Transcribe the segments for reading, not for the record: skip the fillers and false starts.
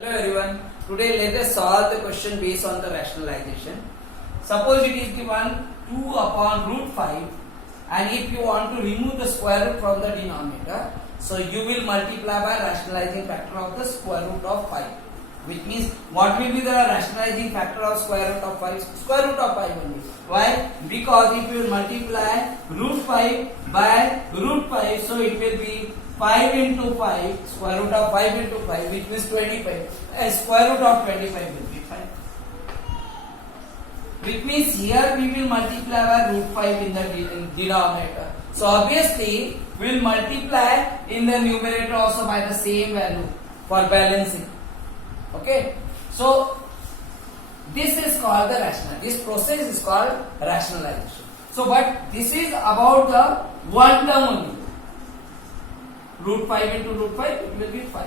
Hello everyone. Today let us solve the question based on the rationalization. Suppose it is given 2 upon root 5 and if you want to remove the square root from the denominator, so you will multiply by rationalizing factor of the square root of 5. Which means what will be the rationalizing factor of square root of 5? Square root of 5 only. Why? Because if you multiply root 5 by root 5, so it will be 5 into 5, square root of 5 into 5, which means 25. And square root of 25 will be 5. Which means here we will multiply by root 5 in the denominator. So obviously we will multiply in the numerator also by the same value for balancing. Okay. So this is called the rational. This process is called rationalization. So but this is about the one term only. Root 5 into root 5, it will be 5.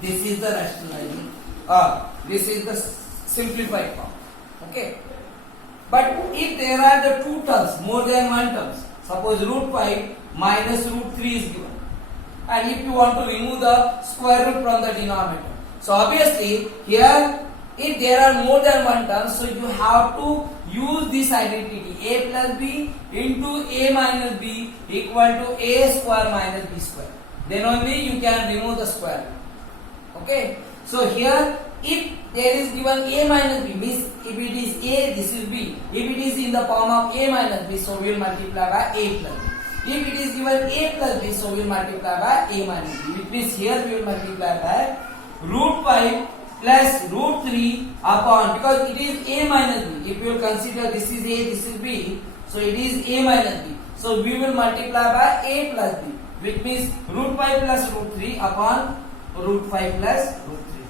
This is the rationalizing. This is the simplified form. Okay. But if there are the two terms, more than one terms, suppose root 5 minus root 3 is given. And if you want to remove the square root from the denominator. So obviously here, if there are more than one term, so you have to use this identity a plus b into a minus b equal to a square minus b square. Then only you can remove the square. Okay. So here if there is given a minus b, means if it is a, this is b. If it is in the form of a minus b, so we will multiply by a plus b. If it is given a plus b, so we will multiply by a minus b. Which means here we will multiply by root 5 plus root 3 upon, because it is a minus b. If you will consider this is a, this is b, so it is a minus b. So we will multiply by a plus b, which means root 5 plus root 3 upon root 5 plus root 3.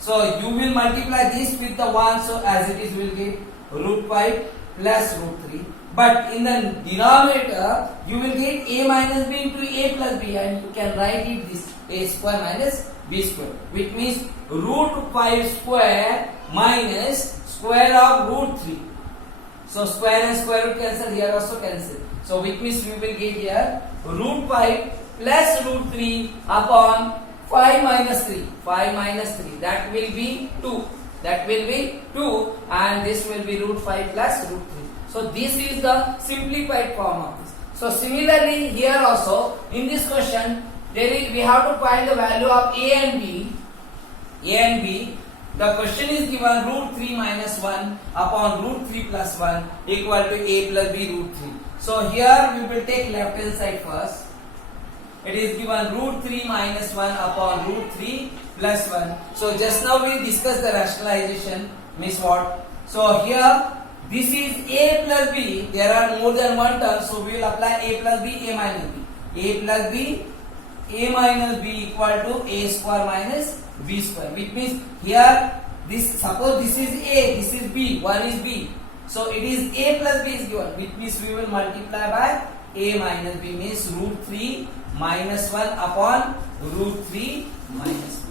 So you will multiply this with the 1, so as it is we will get root 5 plus root 3. But in the denominator, you will get a minus b into a plus b, and you can write it this a square minus b square, which means root 5 square minus square of root 3. So square and square root cancel, here also cancel. So which means we will get here root 5 plus root 3 upon 5 minus 3. 5 minus 3, that will be 2. That will be 2, and this will be root 5 plus root 3. So this is the simplified form of this. So similarly here also in this question we have to find the value of a and b. A and b. The question is given root 3 minus 1 upon root 3 plus 1 equal to a plus b root 3. So here we will take left hand side first. It is given root 3 minus 1 upon root 3 plus 1. So just now we discussed the rationalization, means what? So here this is a plus b. There are more than one term, so we will apply a plus b, a minus b. A plus b, a minus b equal to a square minus b square. Which means here this, suppose this is a, this is b, 1 is b. So it is a plus b is given, which means we will multiply by a minus b, means root 3 minus 1 upon root 3 minus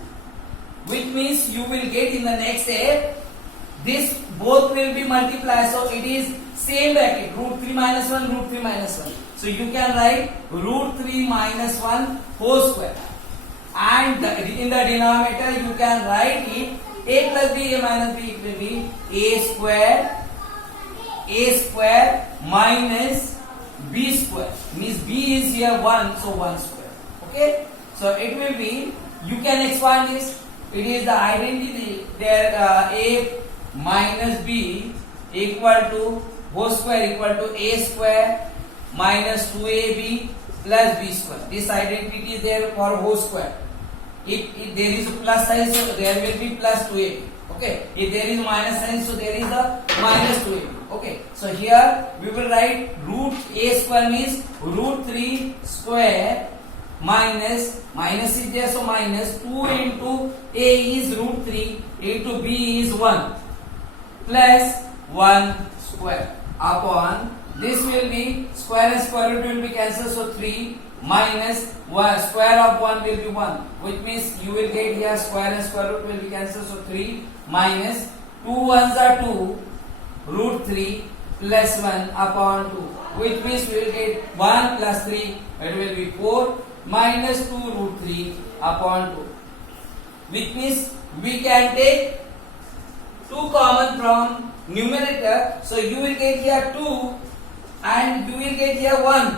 1. Which means you will get in the next step, this both will be multiplied, so it is same bracket, root 3 minus 1, root 3 minus 1. So you can write root 3 minus 1 whole square. And in the denominator you can write it a plus b, a minus b, it will be a square minus b square. Means b is here 1, so 1 square. Okay. So it will be, you can expand this. It is the identity there, a minus b equal to whole square equal to a square minus 2ab plus b square. This identity is there for whole square. If there is a plus sign, so there will be plus 2ab. Okay. If there is minus sign, so there is a minus 2ab. Okay. So here we will write root a square means root 3 square minus is there, so minus 2 into a is root 3 into b is 1 plus 1 square upon this will be square and square root will be cancelled, so 3 minus 1 square of 1 will be 1, which means you will get here square and square root will be cancelled, so 3 minus 2 ones are 2 root 3 plus 1 upon 2, which means we will get 1 plus 3, it will be 4 minus 2 root 3 upon 2. which means we can take 2 common from numerator. So you will get here 2 and you will get here 1.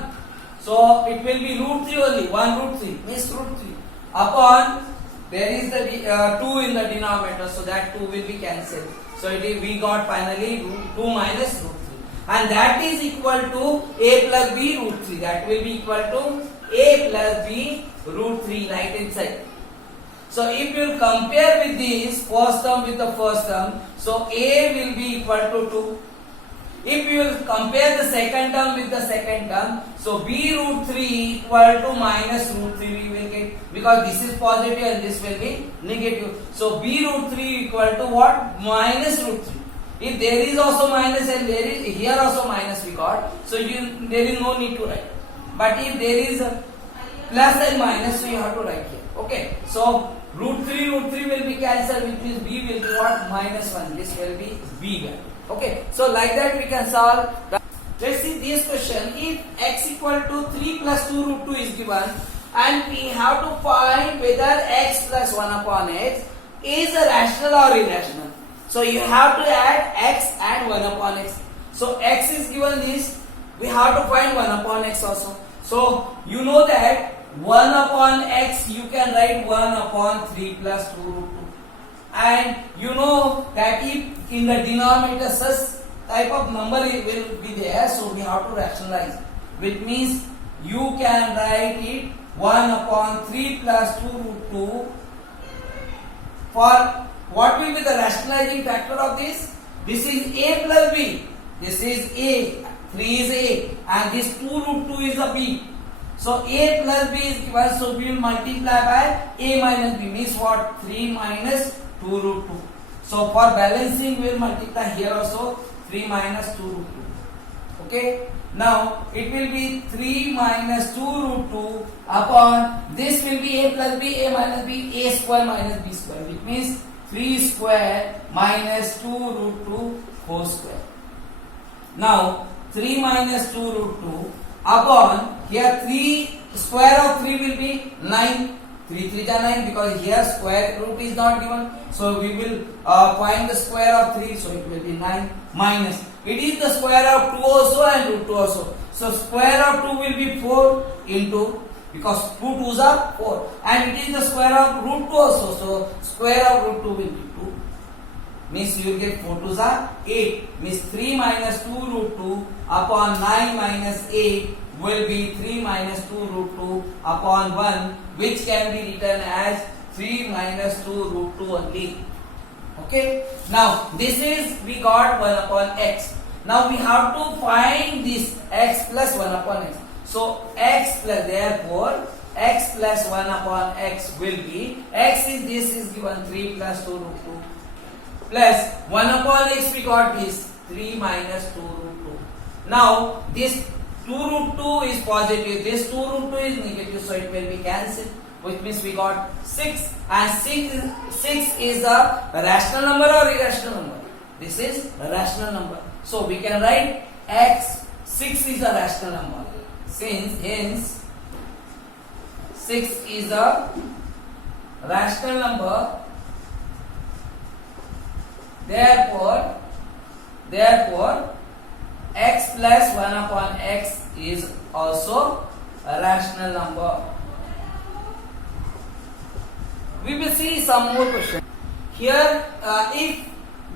So it will be root 3 only. 1 root 3 means root 3 upon there is the 2 in the denominator. So that 2 will be cancelled. So we got finally root 2 minus root 3. And that is equal to a plus b root 3. That will be equal to a plus b root 3 right inside. So if you compare with this first term with the first term, so a will be equal to 2. If you will compare the second term with the second term, so b root 3 equal to minus root 3 we will get, because this is positive and this will be negative. So b root 3 equal to what? Minus root 3. If there is also minus and there is here also minus we got, so there is no need to write. But if there is a plus and minus, so you have to write here. Okay. So root 3 will be cancelled, which means b will be what? Minus 1. This will be b value. Okay. So like that we can solve. Let's see this question. If x equal to 3 plus 2 root 2 is given, and we have to find whether x plus 1 upon x is a rational or irrational. So you have to add x and 1 upon x. So x is given this, we have to find 1 upon x also. So you know that 1 upon x you can write 1 upon 3 plus 2 root 2. And you know that if in the denominator such type of number will be there, so we have to rationalize. Which means you can write it 1 upon 3 plus 2 root 2 for what will be the rationalizing factor of this? This is a plus b. This is a. 3 is a. And this 2 root 2 is a b. So a plus b is given. So we will multiply by a minus b. Means what? 3 minus 2 root 2. So for balancing we will multiply here also 3 minus 2 root 2. Okay. Now it will be 3 minus 2 root 2 upon this will be a plus b, a minus b, a square minus b square. Which means 3 square minus 2 root 2 whole square. Now 3 minus 2 root 2 upon here 3 square of 3 will be 9. 3 3 is 9 because here square root is not given. So we will find the square of 3. So it will be 9 minus. It is the square of 2 also and root 2 also. So square of 2 will be 4 into, because 2 2s are 4, and it is the square of root 2 also. So square of root 2 will be 2. Means you will get 4 2s are 8. Means 3 minus 2 root 2 upon 9 minus 8 will be 3 minus 2 root 2 upon 1, which can be written as 3 minus 2 root 2 only. Okay. Now this is we got 1 upon x. Now we have to find this x plus 1 upon x. So x plus, therefore x plus 1 upon x will be, x is this is given 3 plus 2 root 2 plus 1 upon x we got this 3 minus 2 root 2. Now this 2 root 2 is positive, this 2 root 2 is negative, so it will be cancelled, which means we got 6, and 6 is a rational number or irrational number? This is a rational number. So we can write x, 6 is a rational number. Hence 6 is a rational number. Therefore x plus 1 upon x is also a rational number. We will see some more questions. Here if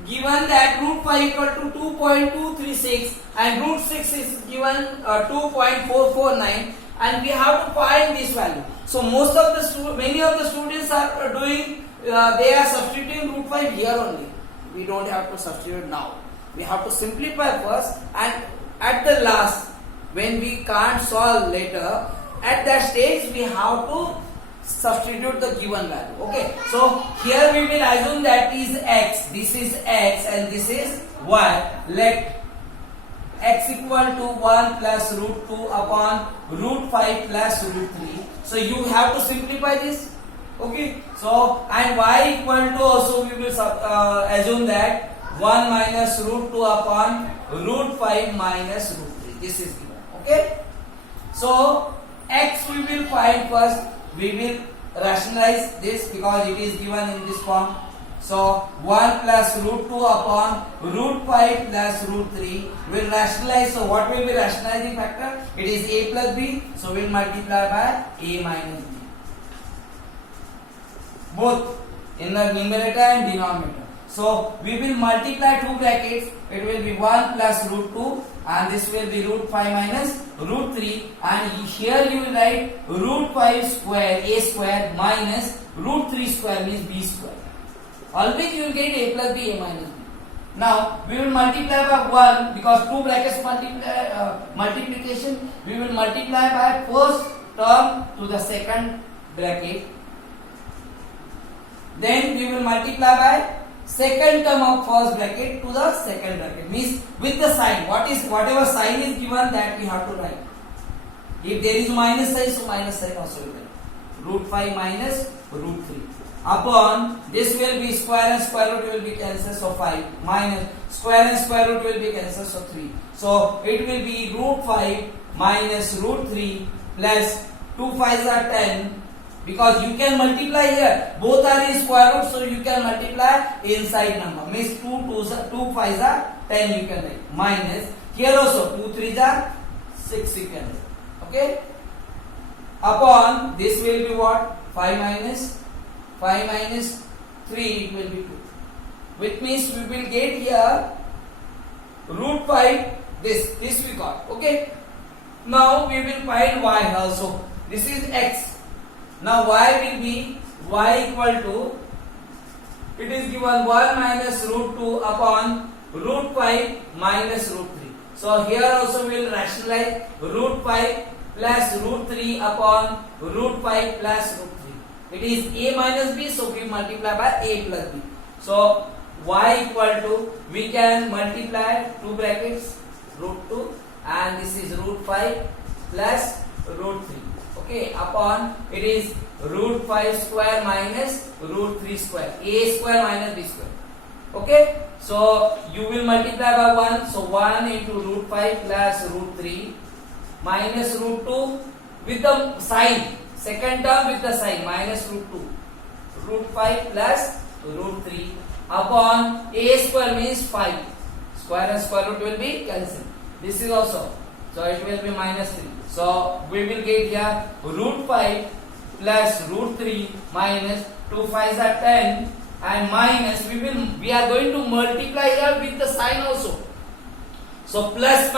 given that root 5 equal to 2.236 and root 6 is given 2.449, and we have to find this value. So many of the students are doing, they are substituting root 5 here only. We don't have to substitute now. We have to simplify first, and at the last, when we can't solve later, at that stage we have to substitute the given value. Okay. So here we will assume that is x. This is x and this is y. Let x equal to 1 plus root 2 upon root 5 plus root 3. So you have to simplify this. Okay. So and y equal to also we will assume that 1 minus root 2 upon root 5 minus root 3. This is given. Okay. So x we will find first. We will rationalize this because it is given in this form. So 1 plus root 2 upon root 5 plus root 3 will rationalize. So what will be rationalizing factor? It is a plus b. So we'll multiply by a minus b. Both in the numerator and denominator. So we will multiply two brackets. It will be 1 plus root 2 and this will be root 5 minus root 3, and here you will write root 5 square a square minus root 3 square means b square. Always you will get a plus b, a minus b. Now we will multiply by 1 because two brackets multiplication. We will multiply by first term to the second bracket. Then we will multiply by second term of first bracket to the second bracket. Means with the sign. Whatever sign is given, that we have to write. If there is minus sign, so minus sign also will write. Root 5 minus root 3. Upon this will be square and square root will be cancelled, so 5 minus square and square root will be cancelled, so 3. So it will be root 5 minus root 3 plus 2 5s are 10. Because you can multiply here, both are in square root, so you can multiply inside number. Means 2 5s are 10 you can write. Minus here also 2 3s are 6 you can write. Okay. Upon this will be what? 5 minus 3, it will be 2. Which means we will get here root 5. This we got. Okay. Now we will find y also. This is x. Now y will be y equal to, it is given 1 minus root 2 upon root 5 minus root 3. So here also we will rationalize root 5 plus root 3 upon root 5 plus root 3. It is a minus b, so we multiply by a plus b. So y equal to, we can multiply two brackets root 2 and this is root 5 plus root 3. Okay, upon it is root 5 square minus root 3 square, a square minus b square. Okay, so you will multiply by 1, so 1 into root 5 plus root 3 minus root 2 with the sign, second term with the sign minus root 2, root 5 plus root 3 upon a square means 5, square and square root will be cancelled. This is also, so it will be minus 3. So we will get here root 5 plus root 3 minus 2 5s are 10 and minus we are going to multiply here with the sign also. So plus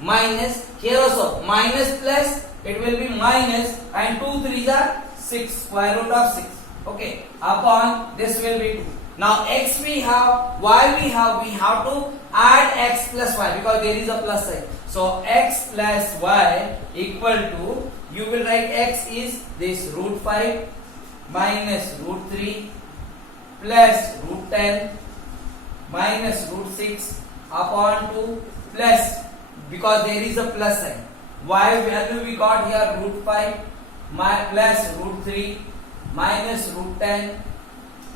minus here also minus plus, it will be minus and 2 3s are 6, square root of 6. Okay, upon this will be 2. Now x we have, y we have to add x plus y because there is a plus sign. So x plus y equal to, you will write x is this root 5 minus root 3 plus root 10 minus root 6 upon 2 plus, because there is a plus sign, y value we got here root 5 plus root 3 minus root 10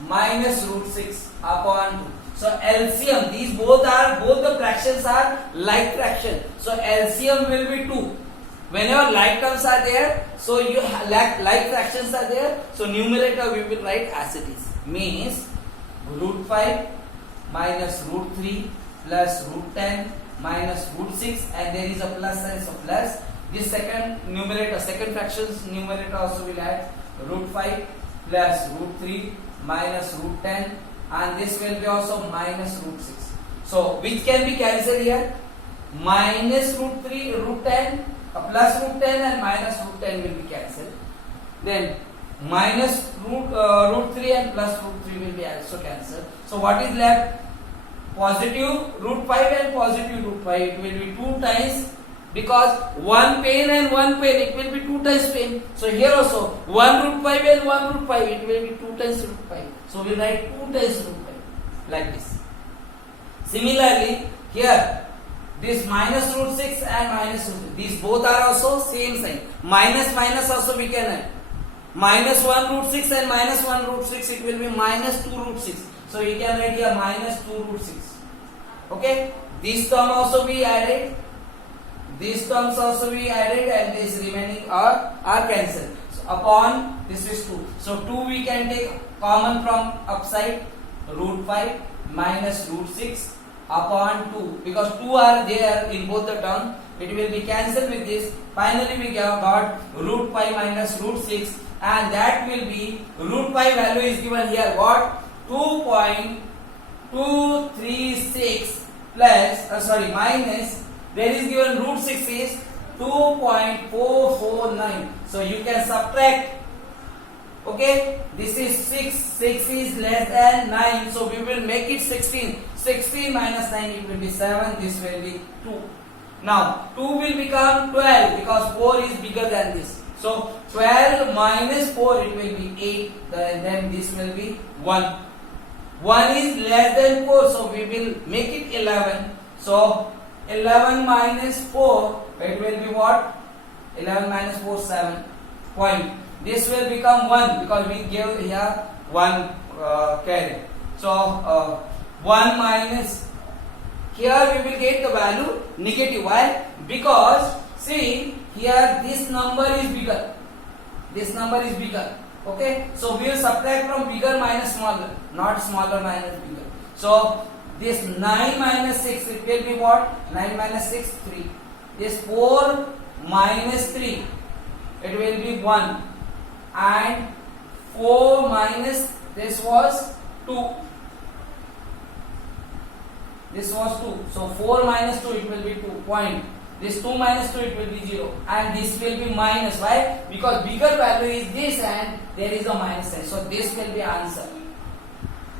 minus root 6 upon 2. So LCM, these both the fractions are like fraction. So LCM will be 2. Whenever like terms are there, so you like fractions are there, so numerator we will write as it is. Means root 5 minus root 3 plus root 10 minus root 6 and there is a plus sign, so plus. This second numerator, second fractions numerator also will add root 5 plus root 3 minus root 10 and this will be also minus root 6. So which can be cancelled here? Minus root 3, root 10, plus root 10 and minus root 10 will be cancelled. Then minus root 3 and plus root 3 will be also cancelled. So what is left? Positive root 5 and positive root 5. It will be 2 times, because one pain and one pain, it will be 2 times pain. So here also 1 root 5 and 1 root 5, it will be 2 times root 5. So we write 2 times root 5 like this. Similarly here this minus root 6 and minus root 3, these both are also same sign. Minus also we can add. Minus 1 root 6 and minus 1 root 6, it will be minus 2 root 6. So you can write here minus 2 root 6. Okay, this term also we added. These terms also we added and this remaining are cancelled. So upon this is 2. So 2 we can take common from upside. root 5 minus root 6 upon 2, because 2 are there in both the term, it will be cancelled with this. Finally we got root 5 minus root 6, and that will be root 5 value is given here what, 2.236 plus minus, there is given root 6 is 2.449. So you can subtract. Okay, this is 6 is less than 9, so we will make it 16 minus 9, it will be 7, this will be 2. Now 2 will become 12 because 4 is bigger than this, so 12 minus 4 it will be 8, then this will be 1 is less than 4, so we will make it 11. So 11 minus 4, it will be what, 11 minus 4 7 point. This will become 1 because we gave here 1 carry. So 1 minus, here we will get the value negative. Why? Because see here this number is bigger. This number is bigger. Okay, so we will subtract from bigger minus smaller, not smaller minus bigger. So this 9 minus 6, it will be what? 9 minus 6 3. This 4 minus 3, it will be 1. And 4 minus, this was 2. This was 2. So 4 minus 2, it will be 2 point. This 2 minus 2, it will be 0. And this will be minus. Why? Because bigger value is this and there is a minus sign. So this will be answer.